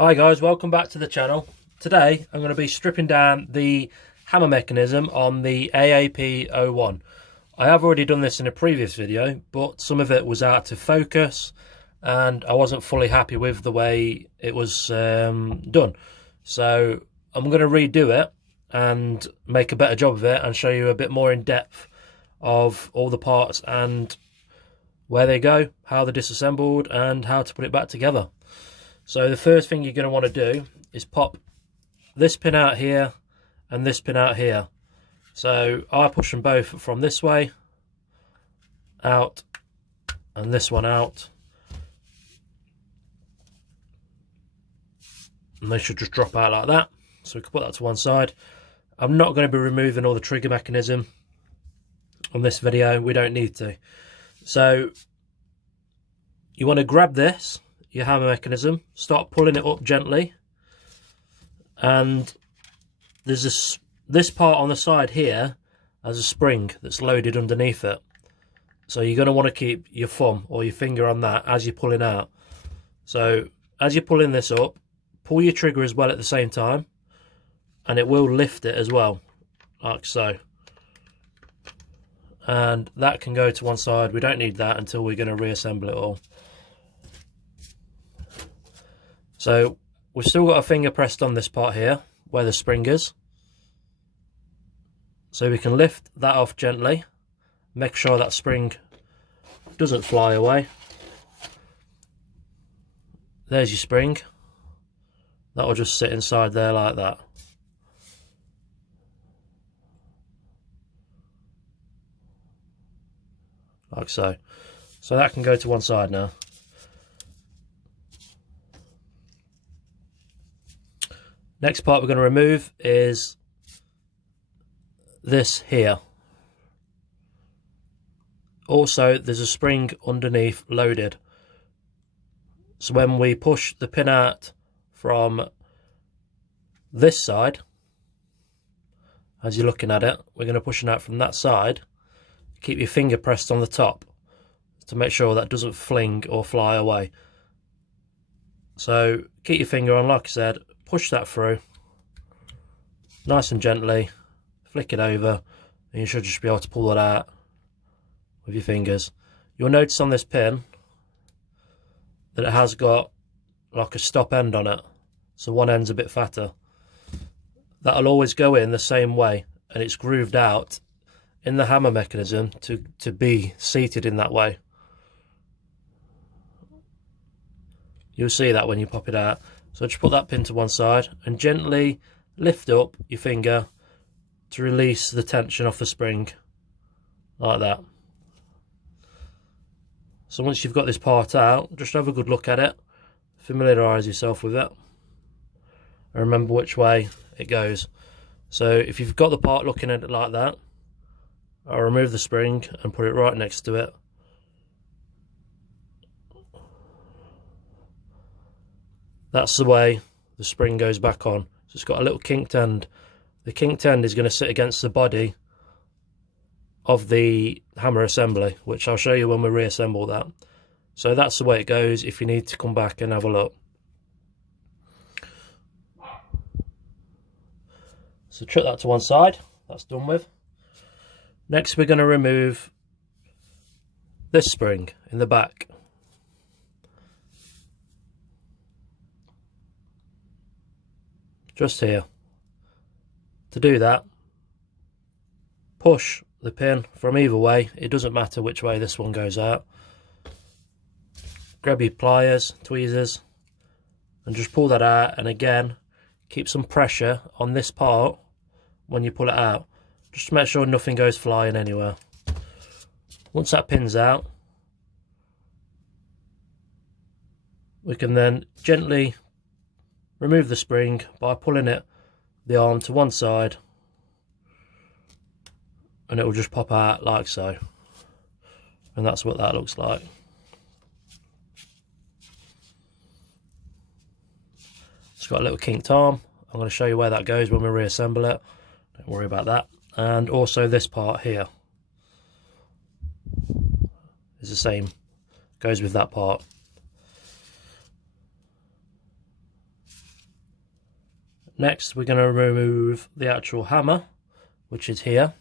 Hi guys, welcome back to the channel. Today I'm going to be stripping down the hammer mechanism on the aap01. I have already done this in a previous video, but some of it was out of focus and I wasn't fully happy with the way it was done. So I'm going to redo it and make a better job of it and show you a bit more in depth of all the parts and where they go, how they're disassembled and how to put it back together. So the first thing you're going to want to do is pop this pin out here and this pin out here. So I push them both from this way out and this one out, and they should just drop out like that. So we can put that to one side. I'm not going to be removing all the trigger mechanism on this video, we don't need to. So you want to grab this, your hammer mechanism, start pulling it up gently, and there's this part on the side here has a spring that's loaded underneath it. So you're going to want to keep your thumb or your finger on that as you're pulling out. So as you're pulling this up, pull your trigger as well at the same time, and it will lift it as well, like so. And that can go to one side. We don't need that until we're going to reassemble it all. So we've still got a finger pressed on this part here where the spring is. So we can lift that off gently. Make sure that spring doesn't fly away. There's your spring. That will just sit inside there like that. Like so. So that can go to one side now. Next part we're going to remove is this here. Also, there's a spring underneath loaded. So when we push the pin out from this side, as you're looking at it, we're going to push it out from that side. Keep your finger pressed on the top to make sure that doesn't fling or fly away. So keep your finger on, like I said, push that through nice and gently, flick it over, and you should just be able to pull it out with your fingers. You'll notice on this pin that it has got like a stop end on it, so one end's a bit fatter. That'll always go in the same way, and it's grooved out in the hammer mechanism to be seated in that way. You'll see that when you pop it out. So just put that pin to one side and gently lift up your finger to release the tension off the spring, like that. So once you've got this part out, just have a good look at it, familiarise yourself with it, and remember which way it goes. So if you've got the part looking at it like that, I'll remove the spring and put it right next to it. That's the way the spring goes back on. So it's got a little kinked end. The kinked end is going to sit against the body of the hammer assembly, which I'll show you when we reassemble that. So that's the way it goes if you need to come back and have a look. So chuck that to one side, that's done with. Next we're going to remove this spring in the back. Just here. To do that, push the pin from either way. It doesn't matter which way this one goes out. Grab your pliers, tweezers, and just pull that out, and again keep some pressure on this part when you pull it out, just to make sure nothing goes flying anywhere. Once that pin's out, we can then gently remove the spring by pulling the arm to one side, and it will just pop out like so. And that's what that looks like. It's got a little kinked arm. I'm going to show you where that goes when we reassemble it. Don't worry about that. And also this part here is the same, goes with that part. Next we're going to remove the actual hammer, which is here.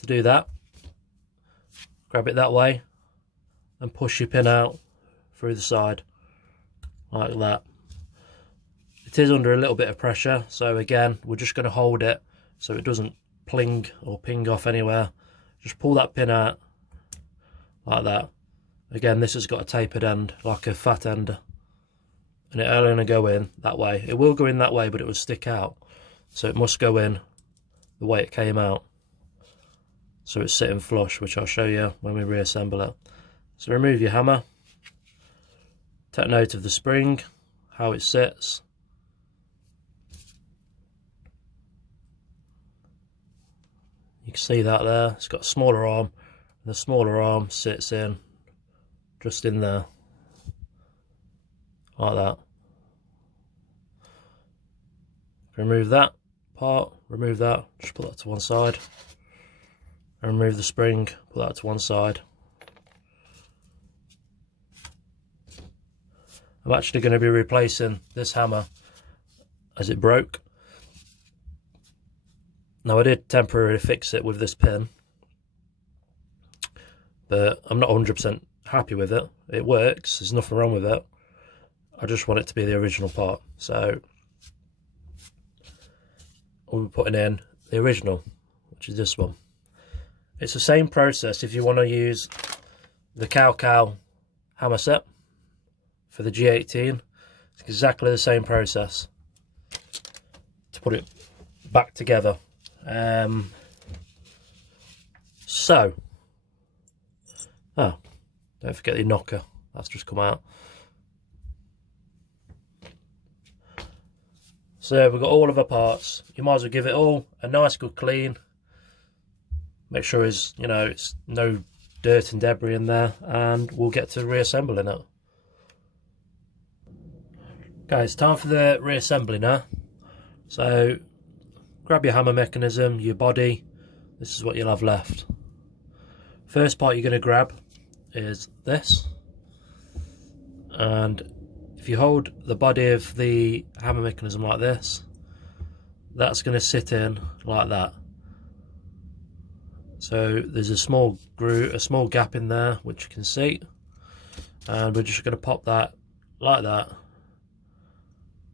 To do that, grab it that way and push your pin out through the side like that. It is under a little bit of pressure, so again we're just going to hold it so it doesn't pling or ping off anywhere. Just pull that pin out like that. Again, this has got a tapered end like a fat ender, and it'll only go in that way. It will go in that way, but it will stick out, so it must go in the way it came out, so it's sitting flush, which I'll show you when we reassemble it. So remove your hammer, take note of the spring, how it sits. You can see that there, it's got a smaller arm, and the smaller arm sits in just in there like that. Remove that part, remove that, just put that to one side, and remove the spring, put that to one side. I'm actually going to be replacing this hammer as it broke. Now I did temporarily fix it with this pin, but I'm not 100% happy with it. It works, there's nothing wrong with it. I just want it to be the original part, so we'll be putting in the original, which is this one. It's the same process if you want to use the cow hammer set for the G18. It's exactly the same process to put it back together. Don't forget the knocker, that's just come out. So we've got all of our parts. You might as well give it all a nice good clean. Make sure it's no dirt and debris in there, and we'll get to reassembling it. Guys, time for the reassembly now. So grab your hammer mechanism, your body. This is what you'll have left. First part you're going to grab is this, and if you hold the body of the hammer mechanism like this, that's going to sit in like that. So there's a small groove, a small gap in there which you can see, and we're just going to pop that like that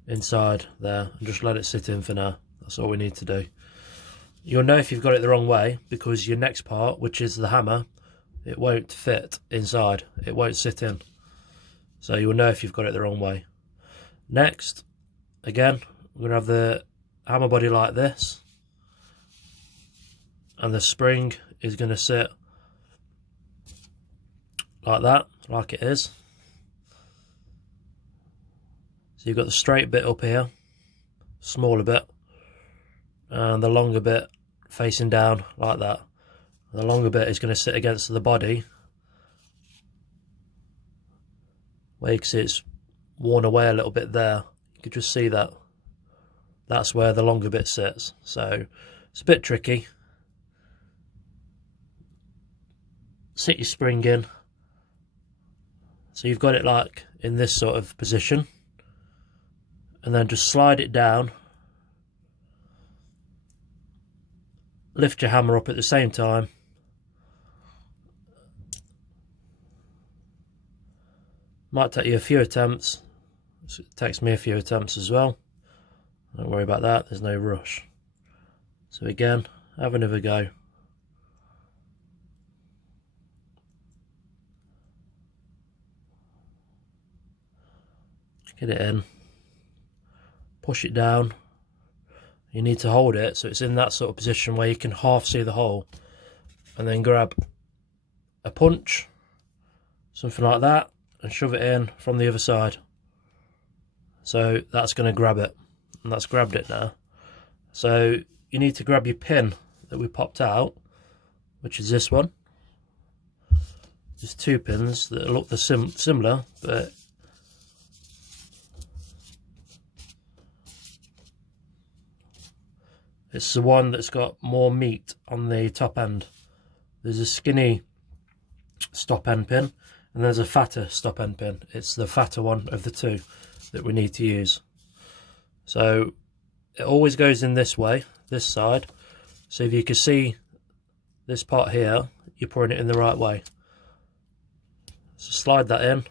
inside there and just let it sit in for now. That's all we need to do. You'll know if you've got it the wrong way because your next part, which is the hammer, it won't fit inside, it won't sit in. So you'll know if you've got it the wrong way. Next, again, we're going to have the hammer body like this, and the spring is going to sit like that, like it is. So you've got the straight bit up here, smaller bit, and the longer bit facing down like that. The longer bit is going to sit against the body, where you can see it's worn away a little bit there. You can just see that. That's where the longer bit sits. So it's a bit tricky. Sit your spring in. So you've got it like in this sort of position. And then just slide it down. Lift your hammer up at the same time. Might take you a few attempts. It takes me a few attempts as well. Don't worry about that, there's no rush. So again, have another go. Get it in. Push it down. You need to hold it so it's in that sort of position where you can half see the hole. And then grab a punch, something like that, and shove it in from the other side. So that's going to grab it, and that's grabbed it now. So you need to grab your pin that we popped out, which is this one. There's two pins that look similar, but it's the one that's got more meat on the top end. There's a skinny stop end pin, and there's a fatter stop end pin. It's the fatter one of the two that we need to use. So it always goes in this way, this side. So if you can see this part here, you're putting it in the right way. So slide that in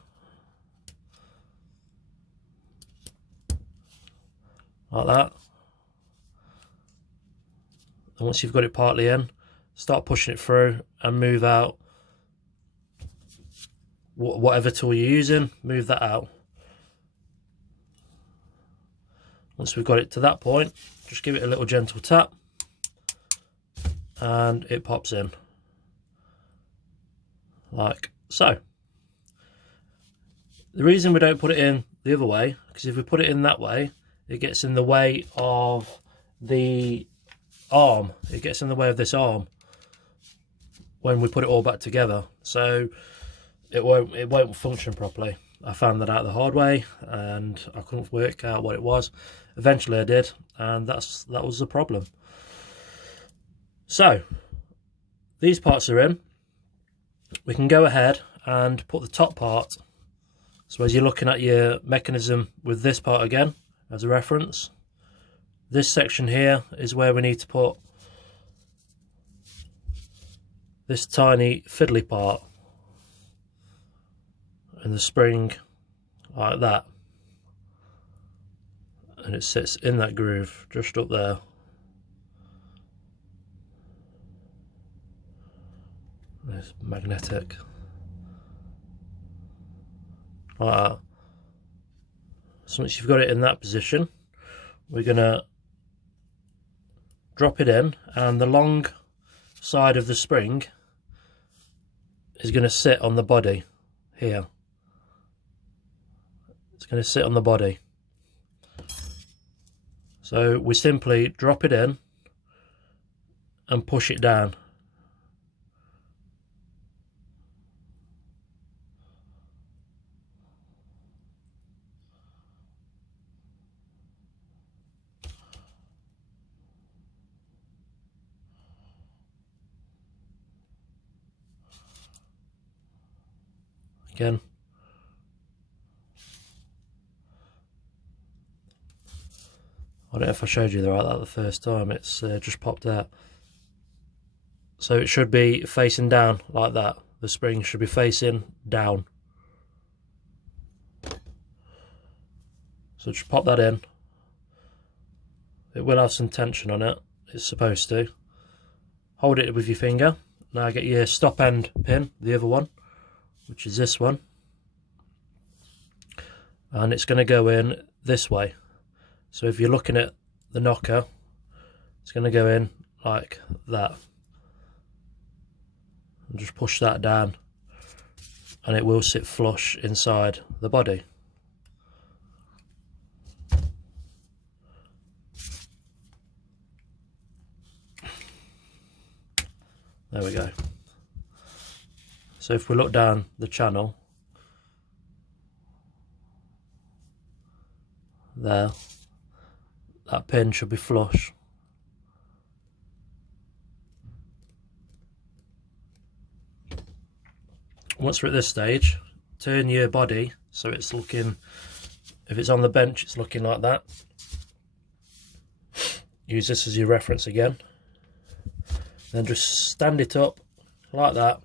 like that, and once you've got it partly in, start pushing it through and move out whatever tool you're using, move that out. Once we've got it to that point, just give it a little gentle tap and it pops in like so. The reason we don't put it in the other way, because if we put it in that way, it gets in the way of the arm. It gets in the way of this arm when we put it all back together, so it won't function properly. I found that out the hard way, and I couldn't work out what it was. Eventually I did, and that was the problem. So these parts are in. We can go ahead and put the top part. So as you're looking at your mechanism with this part again as a reference, this section here is where we need to put this tiny fiddly part and the spring like that, and it sits in that groove just up there. It's magnetic like that. So once you've got it in that position, we're gonna drop it in, and the long side of the spring is going to sit on the body here. It's going to sit on the body. So we simply drop it in and push it down. Again, I don't know if I showed you that the first time. It's just popped out. So it should be facing down like that. The spring should be facing down. So just pop that in. It will have some tension on it. It's supposed to. Hold it with your finger. Now get your stop end pin, the other one, which is this one, and it's going to go in this way. So if you're looking at the knocker, it's going to go in like that, and just push that down, and it will sit flush inside the body. There we go. So if we look down the channel, there, that pin should be flush. Once we're at this stage, turn your body so it's looking, if it's on the bench, it's looking like that. Use this as your reference again. Then just stand it up like that.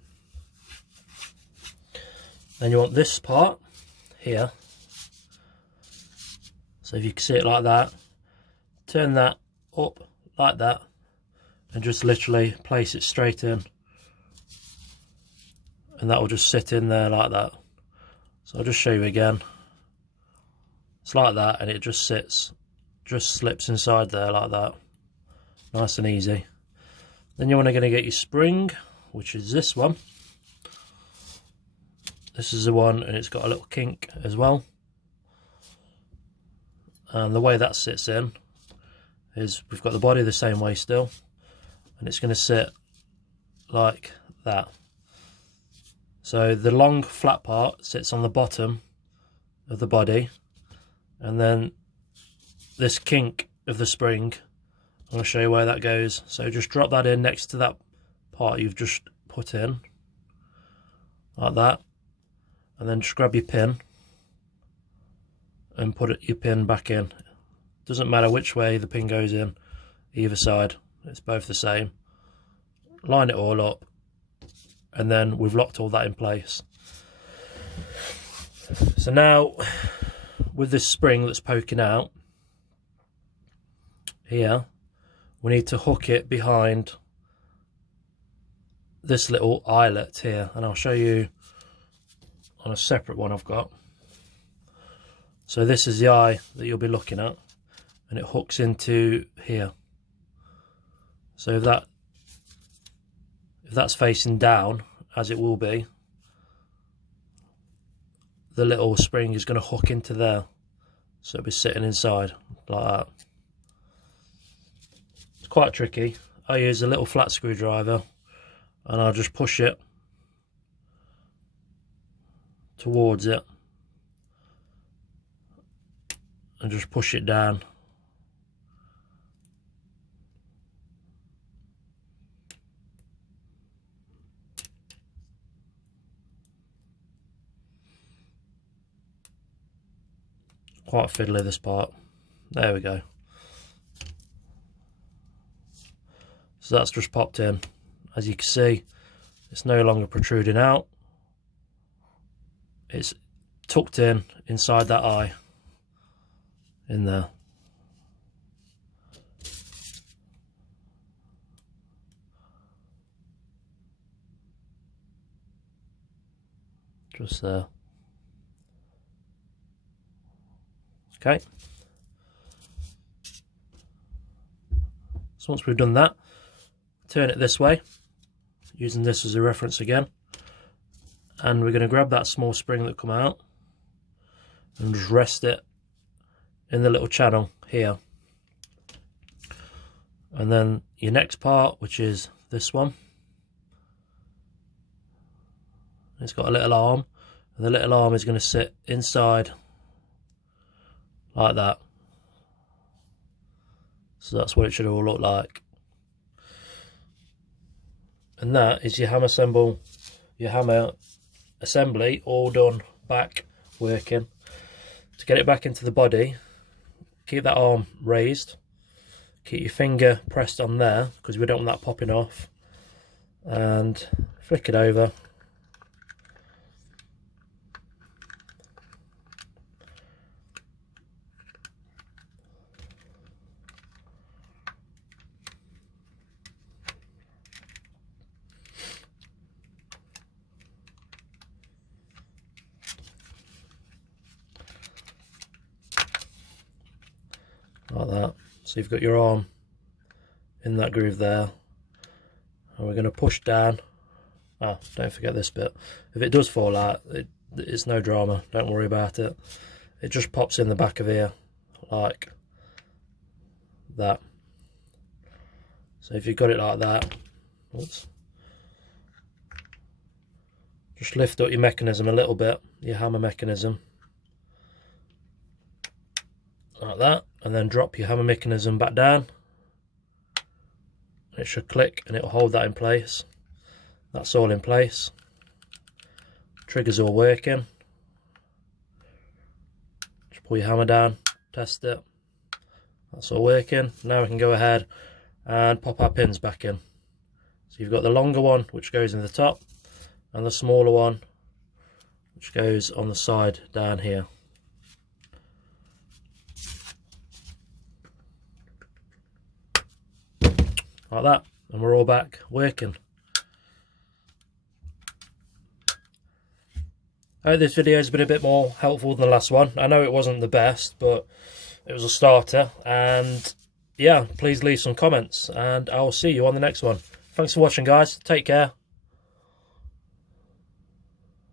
Then you want this part here. So if you can see it like that, turn that up like that and just literally place it straight in. And that will just sit in there like that. So I'll just show you again. It's like that, and it just sits, just slips inside there like that. Nice and easy. Then you're going to get your spring, which is this one. This is the one, and it's got a little kink as well. And the way that sits in is we've got the body the same way still, and it's going to sit like that. So the long flat part sits on the bottom of the body, and then this kink of the spring, I'm going to show you where that goes. So just drop that in next to that part you've just put in, like that. And then just grab your pin and put your pin back in Doesn't matter which way the pin goes in, either side, it's both the same. Line it all up, and then we've locked all that in place. So now, with this spring that's poking out here, we need to hook it behind this little eyelet here, and I'll show you on a separate one I've got. So this is the eye that you'll be looking at, and it hooks into here. So if that's facing down, as it will be, the little spring is going to hook into there, so it'll be sitting inside like that. It's quite tricky. I use a little flat screwdriver, and I'll just push it towards it and just push it down. Quite fiddly, this part. There we go. So that's just popped in. As you can see, it's no longer protruding out. It's tucked in inside that eye, in there. Just there. Okay. So once we've done that, turn it this way, using this as a reference again, and we're going to grab that small spring that come out and just rest it in the little channel here. And then your next part, which is this one, it's got a little arm, and the little arm is going to sit inside like that. So that's what it should all look like. And that is your hammer assembly all done, back working. To get it back into the body, keep that arm raised, keep your finger pressed on there because we don't want that popping off, and flick it over. Like that. So you've got your arm in that groove there, and we're going to push down. Don't forget this bit. If it does fall out, it's no drama, don't worry about it. It just pops in the back of here like that. So if you've got it like that, oops, just lift up your mechanism a little bit, your hammer mechanism, like that, and then drop your hammer mechanism back down. It should click and it'll hold that in place. That's all in place. Trigger's all working. Just pull your hammer down, test it. That's all working. Now we can go ahead and pop our pins back in. So you've got the longer one which goes in the top, and the smaller one which goes on the side down here. Like that, and we're all back working. I hope this video has been a bit more helpful than the last one. I know it wasn't the best, but it was a starter. And yeah, please leave some comments, and I'll see you on the next one. Thanks for watching, guys. Take care.